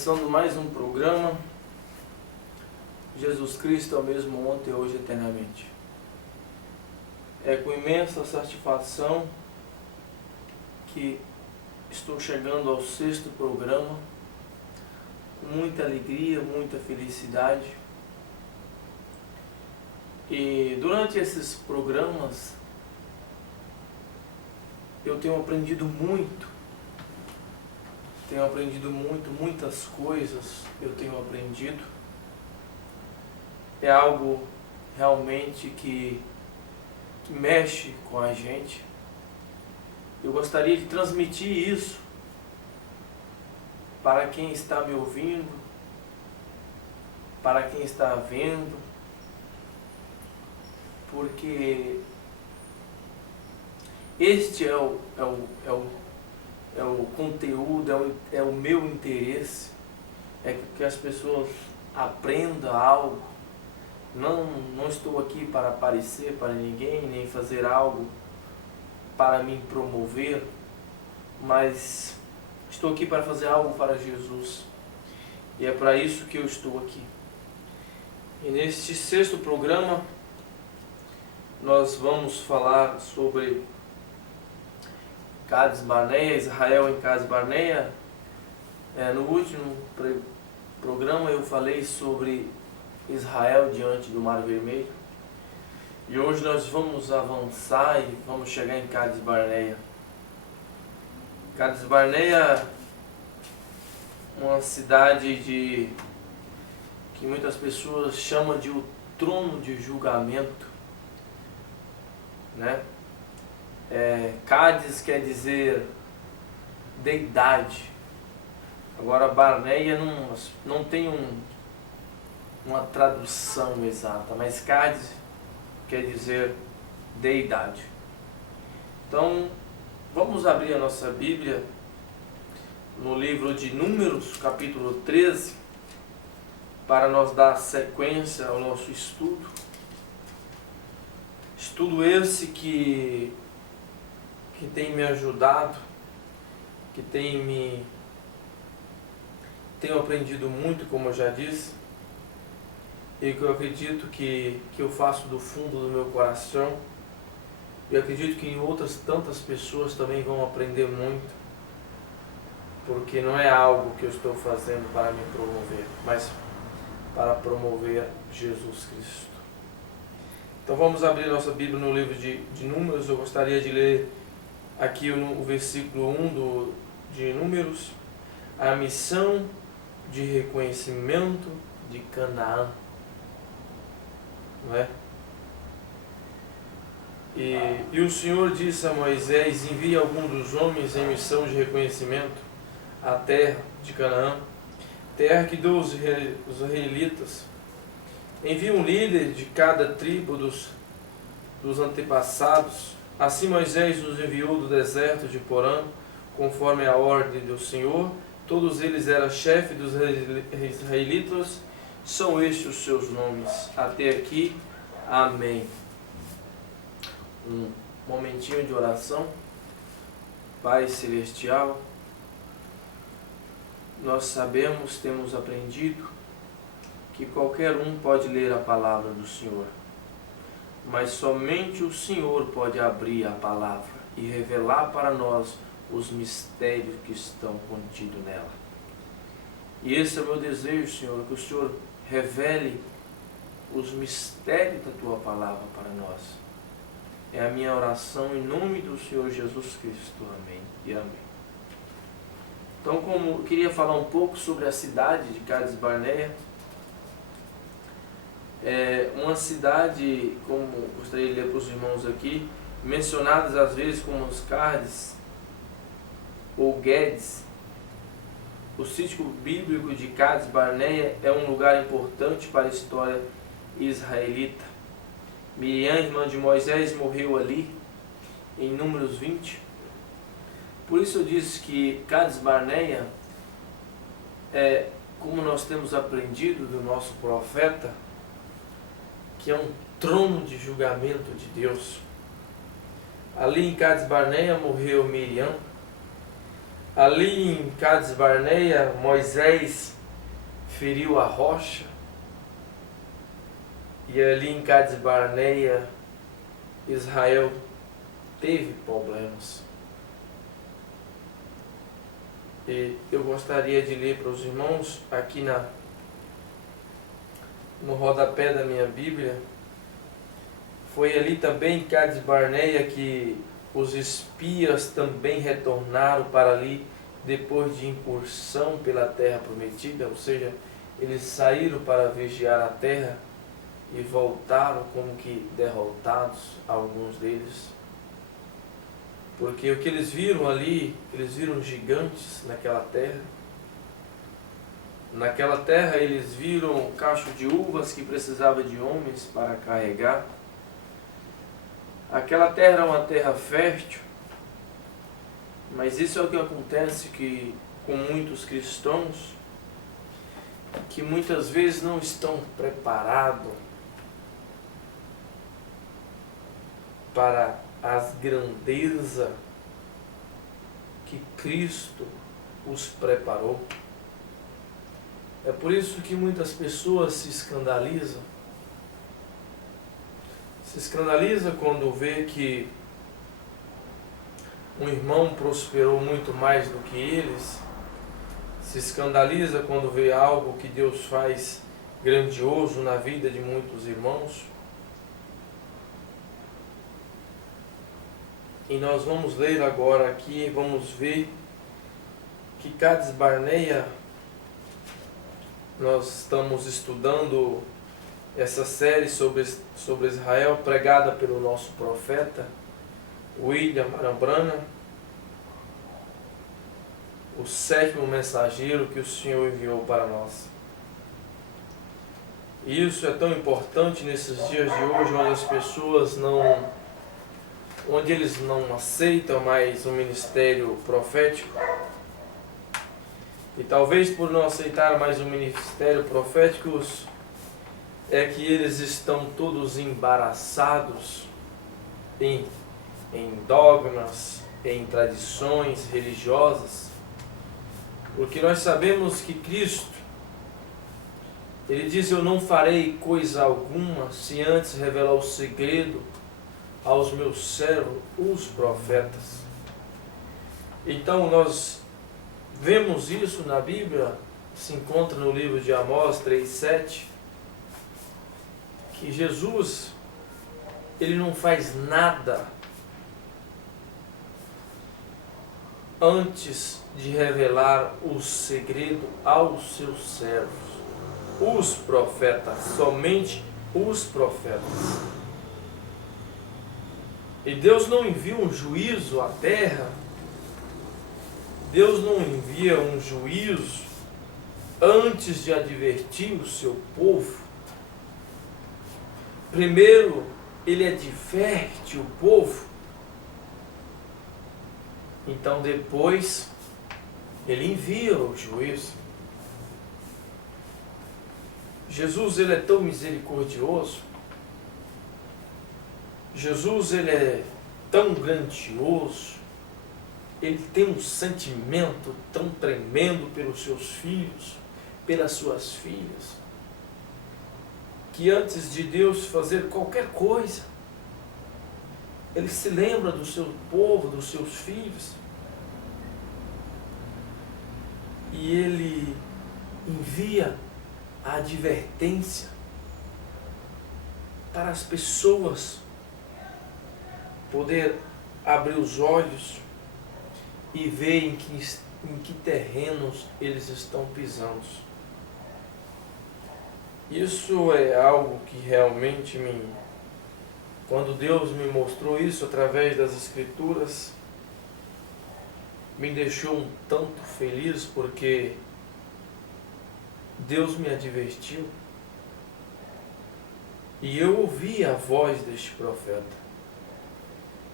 começando mais um programa. Jesus Cristo é o mesmo ontem, hoje e eternamente. É com imensa satisfação que estou chegando ao 6º programa, com muita alegria, muita felicidade. E durante esses programas eu tenho aprendido muitas coisas eu tenho aprendido. É algo realmente que mexe com a gente. Eu gostaria de transmitir isso para quem está me ouvindo, para quem está vendo, porque este é o conteúdo, é o meu interesse, é que as pessoas aprendam algo. Não estou aqui para aparecer para ninguém, nem fazer algo para me promover, mas estou aqui para fazer algo para Jesus. E é para isso que eu estou aqui. E neste 6º programa, nós vamos falar sobre Cades Barneia, Israel em Cades Barneia. No último programa eu falei sobre Israel diante do Mar Vermelho. E hoje nós vamos avançar e vamos chegar em Cades Barneia. Cades Barneia, uma cidade que muitas pessoas chamam de o trono de julgamento, né? Cádiz quer dizer deidade. Agora Barneia não tem uma tradução exata, mas Cádiz quer dizer deidade. Então vamos abrir a nossa Bíblia no livro de Números, capítulo 13, para nós dar sequência ao nosso estudo. Estudo esse que tem me ajudado, que tenho aprendido muito, como eu já disse, e que eu acredito que eu faço do fundo do meu coração. E acredito que outras tantas pessoas também vão aprender muito, porque não é algo que eu estou fazendo para me promover, mas para promover Jesus Cristo. Então vamos abrir nossa Bíblia no livro de Números. Eu gostaria de ler aqui o versículo 1 de Números: a missão de reconhecimento de Canaã. Não é? E o Senhor disse a Moisés: envie algum dos homens em missão de reconhecimento à terra de Canaã, terra que dou os israelitas. Envie um líder de cada tribo dos antepassados. Assim Moisés os enviou do deserto de Porã, conforme a ordem do Senhor. Todos eles eram chefes dos israelitas. São estes os seus nomes. Até aqui, amém. Um momentinho de oração. Pai Celestial, nós sabemos, temos aprendido, que qualquer um pode ler a palavra do Senhor, mas somente o Senhor pode abrir a palavra e revelar para nós os mistérios que estão contidos nela. E esse é o meu desejo, Senhor, que o Senhor revele os mistérios da Tua palavra para nós. É a minha oração em nome do Senhor Jesus Cristo. Amém e amém. Então, como eu queria falar um pouco sobre a cidade de Cades Barneia, é uma cidade, como gostaria de ler para os irmãos aqui, mencionadas às vezes como os Cádiz ou Guedes. O sítio bíblico de Cades Barneia é um lugar importante para a história israelita. Miriam, irmã de Moisés, morreu ali, em Números 20. Por isso eu disse que Cades Barneia é, como nós temos aprendido do nosso profeta, que é um trono de julgamento de Deus. Ali em Cades Barneia morreu Miriam. Ali em Cades Barneia, Moisés feriu a rocha. E ali em Cades Barneia, Israel teve problemas. E eu gostaria de ler para os irmãos aqui no rodapé da minha Bíblia. Foi ali também em Cades Barneia que os espias também retornaram para ali depois de incursão pela terra prometida, ou seja, eles saíram para vigiar a terra e voltaram como que derrotados, alguns deles. Porque o que eles viram ali, eles viram gigantes naquela terra. Naquela terra eles viram um cacho de uvas que precisava de homens para carregar. Aquela terra era uma terra fértil, mas isso é o que acontece com muitos cristãos, que muitas vezes não estão preparados para as grandezas que Cristo os preparou. É por isso que muitas pessoas se escandalizam. Se escandaliza quando vê que um irmão prosperou muito mais do que eles. Se escandaliza quando vê algo que Deus faz grandioso na vida de muitos irmãos. E nós vamos ler agora aqui, vamos ver que Cades Barneia, nós estamos estudando essa série sobre Israel, pregada pelo nosso profeta William Marambran, o 7º mensageiro que o Senhor enviou para nós. E isso é tão importante nesses dias de hoje, onde eles não aceitam mais o ministério profético. E talvez por não aceitar mais o ministério profético, é que eles estão todos embaraçados em dogmas, em tradições religiosas, porque nós sabemos que Cristo, Ele diz: eu não farei coisa alguma se antes revelar o segredo aos meus servos, os profetas. Então nós vemos isso na Bíblia, se encontra no livro de Amós 3:7, que Jesus, Ele não faz nada antes de revelar o segredo aos seus servos, os profetas, somente os profetas. E Deus não envia um juízo à terra, Deus não envia um juízo antes de advertir o seu povo. Primeiro, Ele adverte o povo, então depois Ele envia o juízo. Jesus, Ele é tão misericordioso, Jesus, Ele é tão grandioso, Ele tem um sentimento tão tremendo pelos seus filhos, pelas suas filhas, que antes de Deus fazer qualquer coisa, Ele se lembra do seu povo, dos seus filhos, e Ele envia a advertência para as pessoas poder abrir os olhos e ver em que terrenos eles estão pisando. Isso é algo que realmente quando Deus me mostrou isso através das Escrituras, me deixou um tanto feliz, porque Deus me advertiu e eu ouvi a voz deste profeta.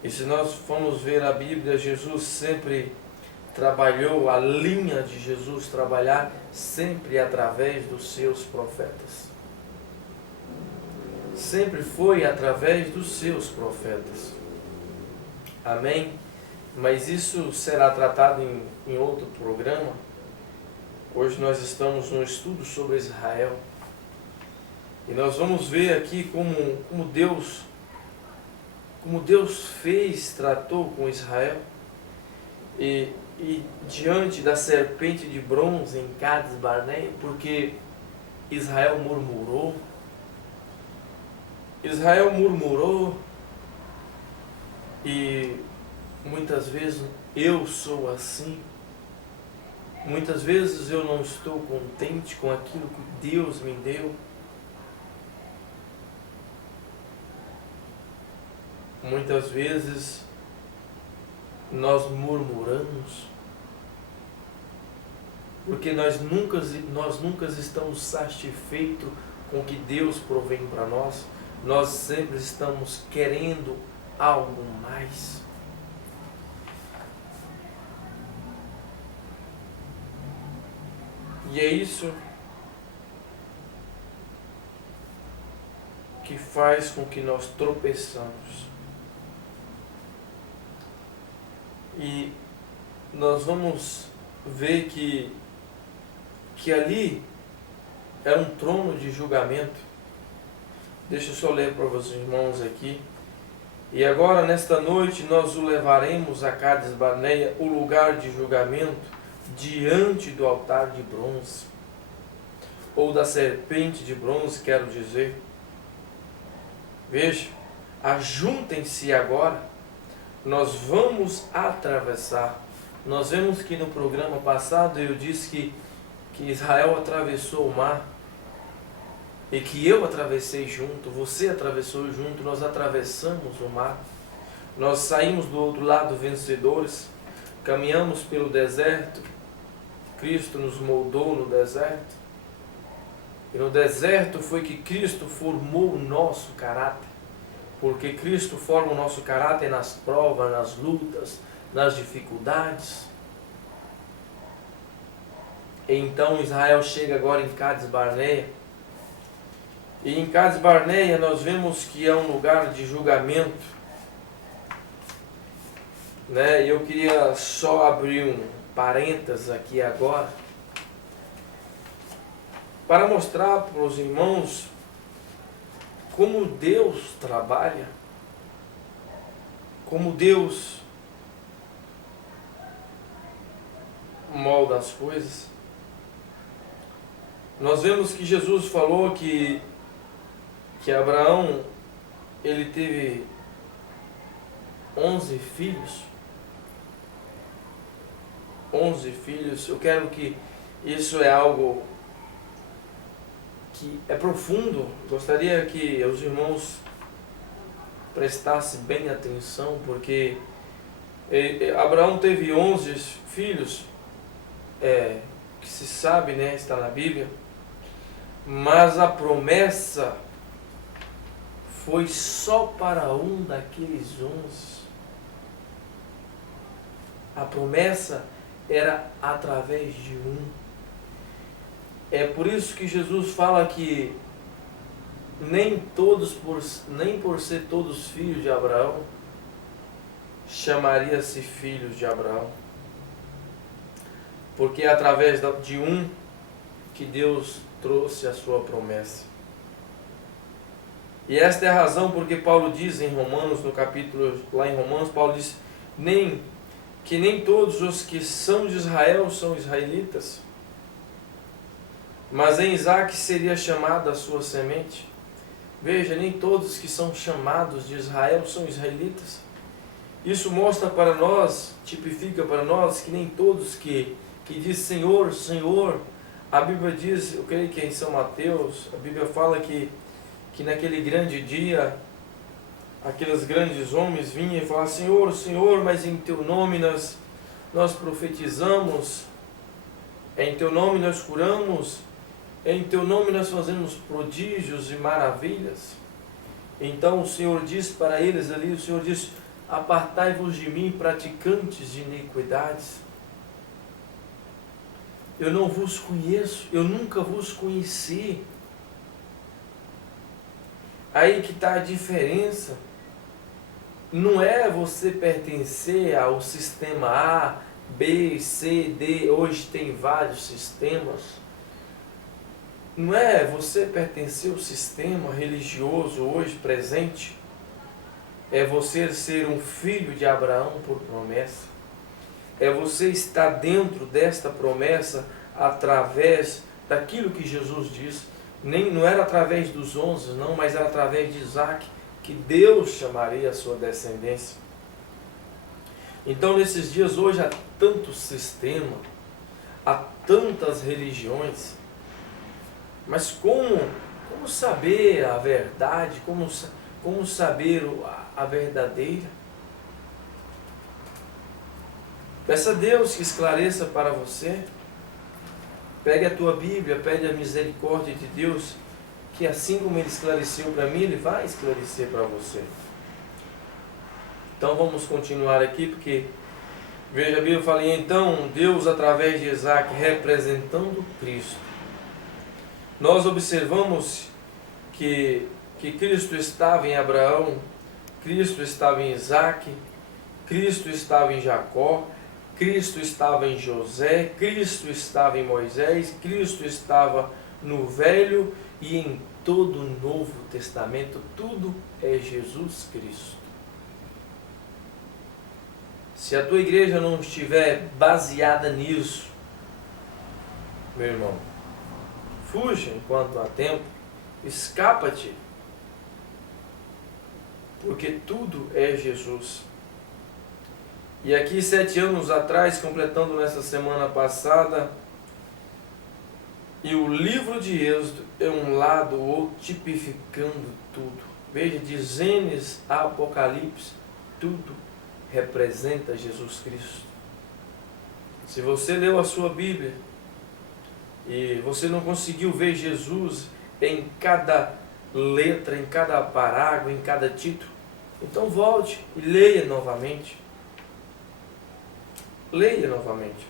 E se nós formos ver a Bíblia, Jesus sempre trabalhou, a linha de Jesus trabalhar sempre através dos seus profetas. Sempre foi através dos seus profetas. Amém? mas isso será tratado em outro programa. Hoje nós estamos no estudo sobre Israel. E nós vamos ver aqui como Deus fez, tratou com Israel. E diante da serpente de bronze em Cades Barneia, porque Israel murmurou. Israel murmurou, e muitas vezes eu sou assim. Muitas vezes eu não estou contente com aquilo que Deus me deu. Muitas vezes nós murmuramos, porque nós nunca estamos satisfeitos com o que Deus provém para nós. Nós sempre estamos querendo algo mais. E é isso que faz com que nós tropeçamos. E nós vamos ver que ali era um trono de julgamento. Deixa eu só ler para os irmãos aqui. E agora, nesta noite, nós o levaremos a Cades Barneia, o lugar de julgamento, diante do altar de bronze, ou da serpente de bronze, quero dizer. Veja, ajuntem-se agora, nós vamos atravessar. Nós vemos que no programa passado eu disse que Israel atravessou o mar, e que eu atravessei junto, você atravessou junto, nós atravessamos o mar. Nós saímos do outro lado vencedores, caminhamos pelo deserto. Cristo nos moldou no deserto. E no deserto foi que Cristo formou o nosso caráter. Porque Cristo forma o nosso caráter nas provas, nas lutas, nas dificuldades. E então Israel chega agora em Cades Barneia. E em Cades Barneia nós vemos que é um lugar de julgamento. E eu queria só abrir um parênteses aqui agora, para mostrar para os irmãos como Deus trabalha, como Deus molda as coisas. Nós vemos que Jesus falou que Abraão, ele teve 11 filhos. 11 filhos. Eu quero que isso é algo que é profundo. Gostaria que os irmãos prestassem bem atenção, porque Abraão teve 11 filhos, que se sabe, está na Bíblia, mas a promessa foi só para um daqueles 11. A promessa era através de um. É por isso que Jesus fala que nem por ser todos filhos de Abraão, chamaria-se filhos de Abraão. Porque é através de um que Deus trouxe a sua promessa. E esta é a razão porque Paulo diz em Romanos, no capítulo, lá em Romanos, Paulo diz que nem todos os que são de Israel são israelitas, mas em Isaque seria chamada a sua semente. Veja, nem todos que são chamados de Israel são israelitas. Isso mostra para nós, tipifica para nós, que nem todos que diz Senhor, Senhor. A Bíblia diz, eu creio que é em São Mateus, a Bíblia fala que naquele grande dia, aqueles grandes homens vinham e falavam, Senhor, Senhor, mas em Teu nome nós profetizamos, em Teu nome nós curamos, em Teu nome nós fazemos prodígios e maravilhas. Então o Senhor diz para eles ali, o Senhor diz, apartai-vos de mim, praticantes de iniquidades. Eu não vos conheço, eu nunca vos conheci. Aí que está a diferença. não é você pertencer ao sistema A, B, C, D, hoje tem vários sistemas. Não é você pertencer ao sistema religioso hoje presente. É você ser um filho de Abraão por promessa. É você estar dentro desta promessa através daquilo que Jesus disse. Não era através dos 11, não, mas era através de Isaac, que Deus chamaria a sua descendência. Então, nesses dias, hoje, há tanto sistema, há tantas religiões, mas como saber a verdade, como saber a verdadeira? Peça a Deus que esclareça para você. Pegue a tua Bíblia, pede a misericórdia de Deus, que assim como Ele esclareceu para mim, Ele vai esclarecer para você. Então vamos continuar aqui, porque veja a Bíblia, eu falei, então Deus através de Isaac representando Cristo. Nós observamos que Cristo estava em Abraão, Cristo estava em Isaac, Cristo estava em Jacó, Cristo estava em José, Cristo estava em Moisés, Cristo estava no Velho e em todo o Novo Testamento. Tudo é Jesus Cristo. Se a tua igreja não estiver baseada nisso, meu irmão, fuja enquanto há tempo, escapa-te, porque tudo é Jesus. E aqui 7 anos atrás, completando nessa semana passada, e o livro de Êxodo é um lado ou tipificando tudo. Veja, de Gênesis a Apocalipse, tudo representa Jesus Cristo. Se você leu a sua Bíblia e você não conseguiu ver Jesus em cada letra, em cada parágrafo, em cada título, então volte e leia novamente. Leia novamente.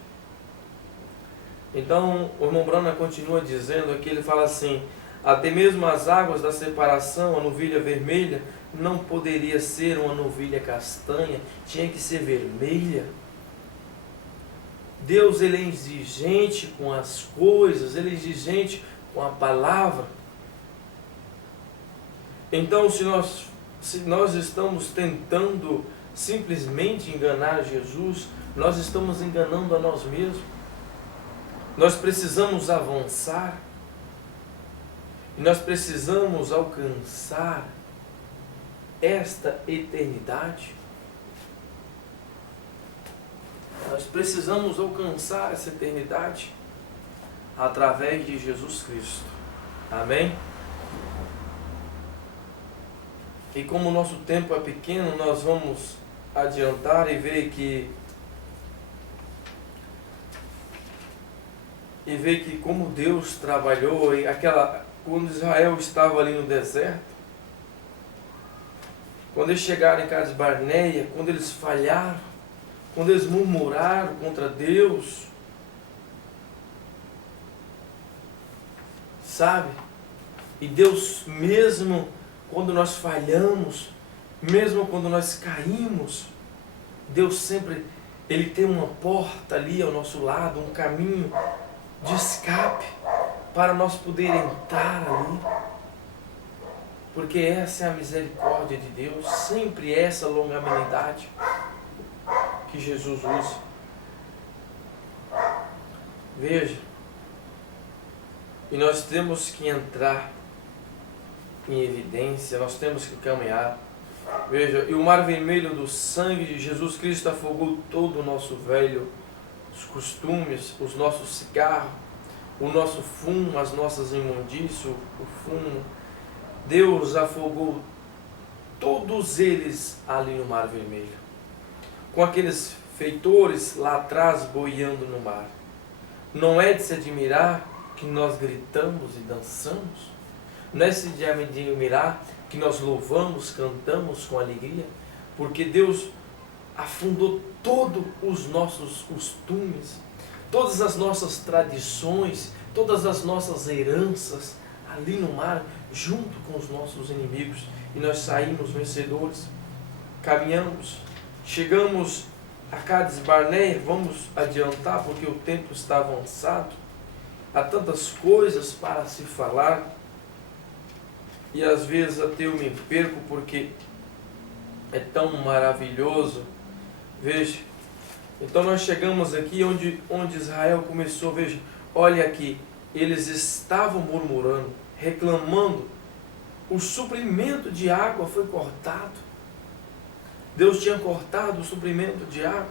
Então, o irmão Brana continua dizendo aqui, ele fala assim, até mesmo as águas da separação, a novilha vermelha, não poderia ser uma novilha castanha, tinha que ser vermelha. Deus, ele é exigente com as coisas, ele é exigente com a palavra. Então, se nós estamos tentando simplesmente enganar Jesus, nós estamos enganando a nós mesmos. Nós precisamos avançar. E nós precisamos alcançar esta eternidade. Nós precisamos alcançar essa eternidade através de Jesus Cristo. Amém? E como o nosso tempo é pequeno, nós vamos adiantar e ver que como Deus trabalhou, e quando Israel estava ali no deserto, quando eles chegaram em Cades Barneia, quando eles falharam, quando eles murmuraram contra Deus, sabe? E Deus, mesmo quando nós falhamos, mesmo quando nós caímos, Deus sempre, Ele tem uma porta ali ao nosso lado, um caminho de escape para nós poder entrar ali, porque essa é a misericórdia de Deus, sempre essa longanimidade que Jesus usa. Veja, e nós temos que entrar em evidência, nós temos que caminhar. Veja, e o mar vermelho do sangue de Jesus Cristo afogou todo o nosso velho, os costumes, os nossos cigarros, o nosso fumo, as nossas imundícias, o fumo. Deus afogou todos eles ali no mar vermelho, com aqueles feitores lá atrás boiando no mar. Não é de se admirar que nós gritamos e dançamos? Não é de se admirar que nós louvamos, cantamos com alegria? Porque Deus afundou todos os nossos costumes, todas as nossas tradições, todas as nossas heranças ali no mar, junto com os nossos inimigos, e nós saímos vencedores. caminhamos, chegamos a Cades Barneia. Vamos adiantar porque o tempo está avançado. Há tantas coisas para se falar e às vezes até eu me perco porque é tão maravilhoso. Veja, então nós chegamos aqui onde Israel começou. Veja, olha aqui, eles estavam murmurando, reclamando. O suprimento de água foi cortado. Deus tinha cortado o suprimento de água.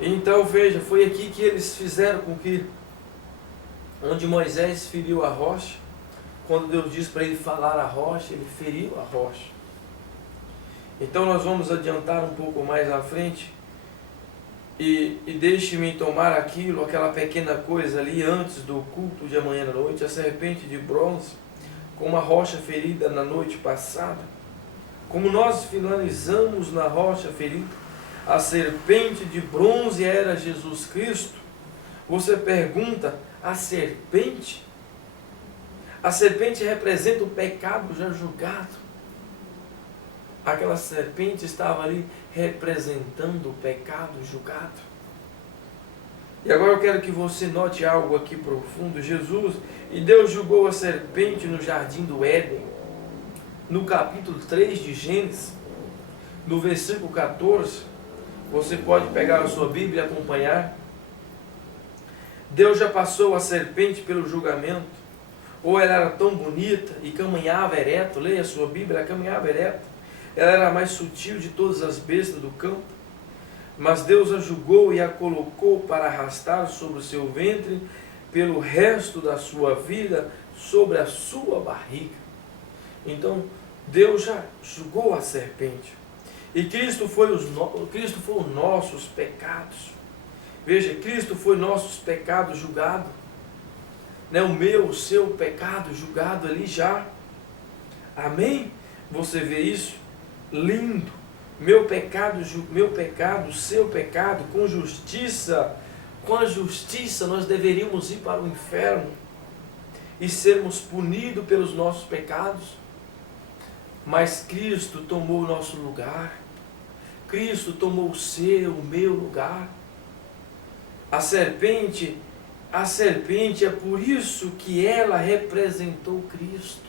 Então veja, foi aqui que eles fizeram com que, onde Moisés feriu a rocha, quando Deus disse para ele falar a rocha, ele feriu a rocha. Então nós vamos adiantar um pouco mais à frente e deixe-me tomar aquela pequena coisa ali antes do culto de amanhã à noite, a serpente de bronze, com uma rocha ferida na noite passada. Como nós finalizamos na rocha ferida, a serpente de bronze era Jesus Cristo. Você pergunta, a serpente? A serpente representa o pecado já julgado. Aquela serpente estava ali representando o pecado julgado. E agora eu quero que você note algo aqui profundo. E Deus julgou a serpente no jardim do Éden. No capítulo 3 de Gênesis, no versículo 14, você pode pegar a sua Bíblia e acompanhar. Deus já passou a serpente pelo julgamento. Ou ela era tão bonita e caminhava ereto, leia a sua Bíblia, ela caminhava ereto. Ela era a mais sutil de todas as bestas do campo. Mas Deus a julgou e a colocou para arrastar sobre o seu ventre pelo resto da sua vida, sobre a sua barriga. Então, Deus já julgou a serpente. E Cristo foi os nossos pecados. Veja, Cristo foi nossos pecados julgado. O meu, o seu pecado julgado ali já. Amém? Você vê isso? Lindo. Meu pecado, o seu pecado, com justiça. Com a justiça nós deveríamos ir para o inferno e sermos punidos pelos nossos pecados. Mas Cristo tomou o nosso lugar. Cristo tomou o meu lugar. A serpente é por isso que ela representou Cristo.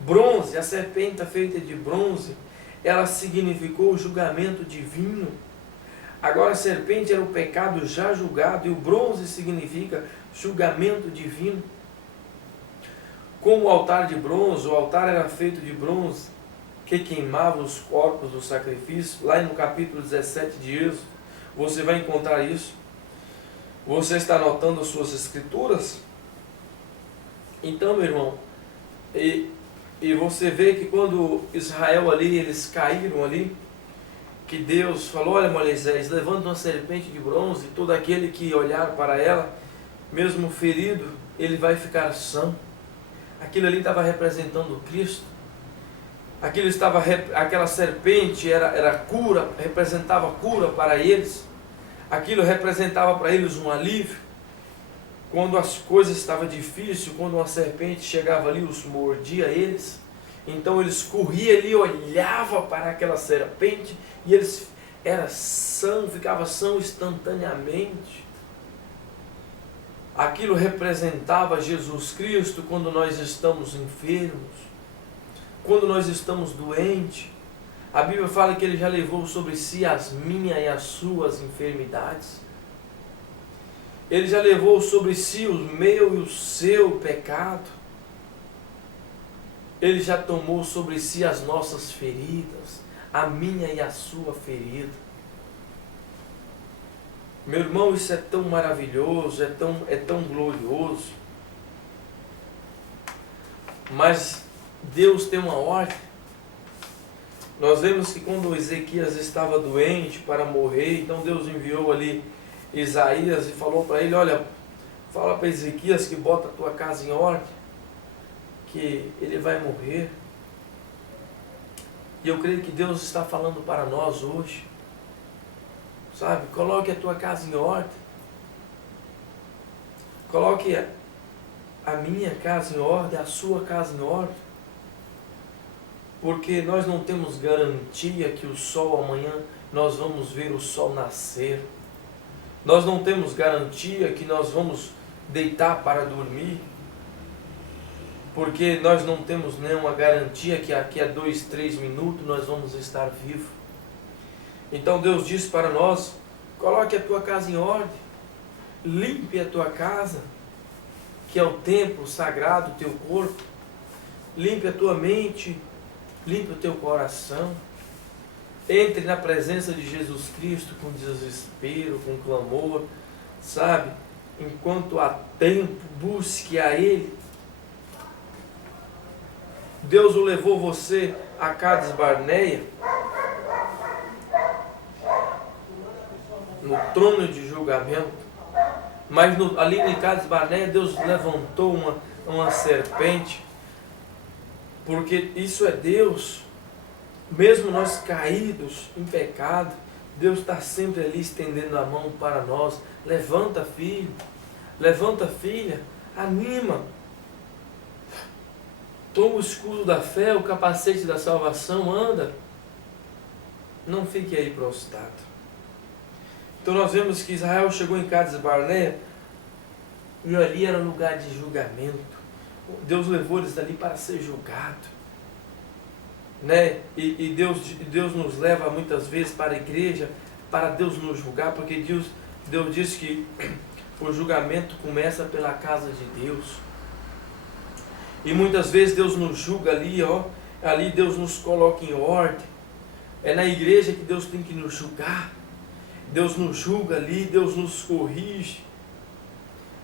Bronze, a serpente feita de bronze, ela significou o julgamento divino. Agora a serpente era o pecado já julgado e o bronze significa julgamento divino. Como o altar de bronze, o altar era feito de bronze, que queimava os corpos do sacrifício. Lá no capítulo 17 de Êxodo, você vai encontrar isso. Você está anotando as suas escrituras? Então, meu irmão, e você vê que quando Israel ali, eles caíram ali, que Deus falou, olha Moisés, levanta uma serpente de bronze, e todo aquele que olhar para ela, mesmo ferido, ele vai ficar são. Aquilo ali estava representando Cristo. Aquela serpente era cura, representava cura para eles. Aquilo representava para eles um alívio. Quando as coisas estavam difíceis, quando uma serpente chegava ali, os mordia eles. Então eles corriam ali, olhavam para aquela serpente e eles ficavam são instantaneamente. Aquilo representava Jesus Cristo quando nós estamos enfermos, quando nós estamos doentes. A Bíblia fala que Ele já levou sobre si as minhas e as suas enfermidades. Ele já levou sobre si o meu e o seu pecado. Ele já tomou sobre si as nossas feridas, a minha e a sua ferida. Meu irmão, isso é tão maravilhoso, é tão glorioso. Mas Deus tem uma ordem. Nós vemos que quando Ezequias estava doente para morrer, então Deus enviou ali Isaías e falou para ele, olha, fala para Ezequias que bota a tua casa em ordem, que ele vai morrer. E eu creio que Deus está falando para nós hoje. Sabe, coloque a tua casa em ordem. Coloque a minha casa em ordem, a sua casa em ordem. porque nós não temos garantia que o sol amanhã nós vamos ver o sol nascer. Nós não temos garantia que nós vamos deitar para dormir, porque nós não temos nenhuma garantia que aqui a 2, 3 minutos nós vamos estar vivos. Então Deus diz para nós: coloque a tua casa em ordem, limpe a tua casa, que é o templo sagrado do teu corpo, limpe a tua mente, limpe o teu coração, entre na presença de Jesus Cristo com desespero, com clamor, sabe? Enquanto há tempo, busque a Ele. Deus o levou você a Cades Barneia, no trono de julgamento, mas ali em Cades Barneia Deus levantou uma serpente, porque isso é Deus. Mesmo nós caídos em pecado, Deus está sempre ali estendendo a mão para nós. Levanta, filho, levanta, filha, anima. Toma o escudo da fé, o capacete da salvação, anda. Não fique aí prostrado. Então nós vemos que Israel chegou em Cades Barneia e ali era lugar de julgamento. Deus levou eles ali para ser julgado. Né? E Deus nos leva muitas vezes para a igreja, para Deus nos julgar, porque Deus diz que o julgamento começa pela casa de Deus. E muitas vezes Deus nos julga ali, ali Deus nos coloca em ordem. É na igreja que Deus tem que nos julgar. Deus nos julga ali, Deus nos corrige.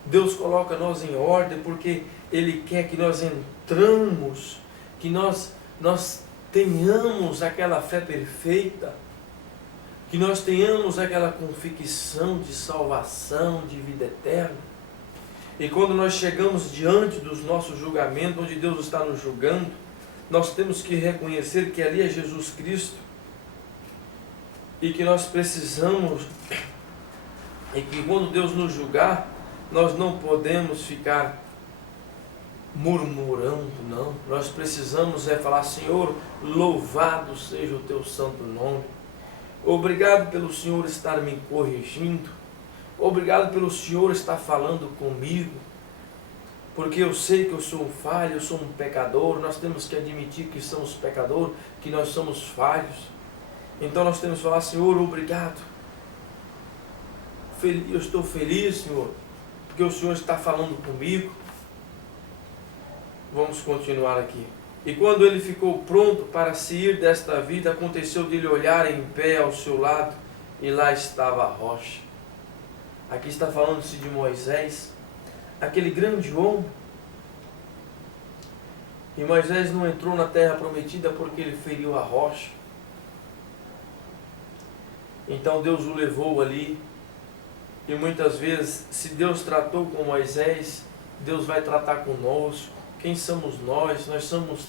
Deus coloca nós em ordem, porque Ele quer que nós entramos, que nós tenhamos aquela fé perfeita, que nós tenhamos aquela convicção de salvação, de vida eterna. E quando nós chegamos diante dos nossos julgamentos, onde Deus está nos julgando, nós temos que reconhecer que ali é Jesus Cristo, e que nós precisamos, e que quando Deus nos julgar, nós não podemos ficar murmurando, não. Nós precisamos falar: Senhor, louvado seja o teu santo nome. Obrigado pelo Senhor estar me corrigindo. Obrigado pelo Senhor estar falando comigo. Porque eu sei que eu sou um falho, eu sou um pecador. Nós temos que admitir que somos pecadores, que nós somos falhos. Então nós temos que falar: Senhor, obrigado. Eu estou feliz, Senhor, porque o Senhor está falando comigo. Vamos continuar aqui. E quando ele ficou pronto para se ir desta vida, aconteceu de ele olhar em pé ao seu lado, e lá estava a rocha. Aqui está falando-se de Moisés, aquele grande homem. E Moisés não entrou na terra prometida porque ele feriu a rocha. Então Deus o levou ali. E muitas vezes, se Deus tratou com Moisés, Deus vai tratar conosco. Quem somos nós? Nós somos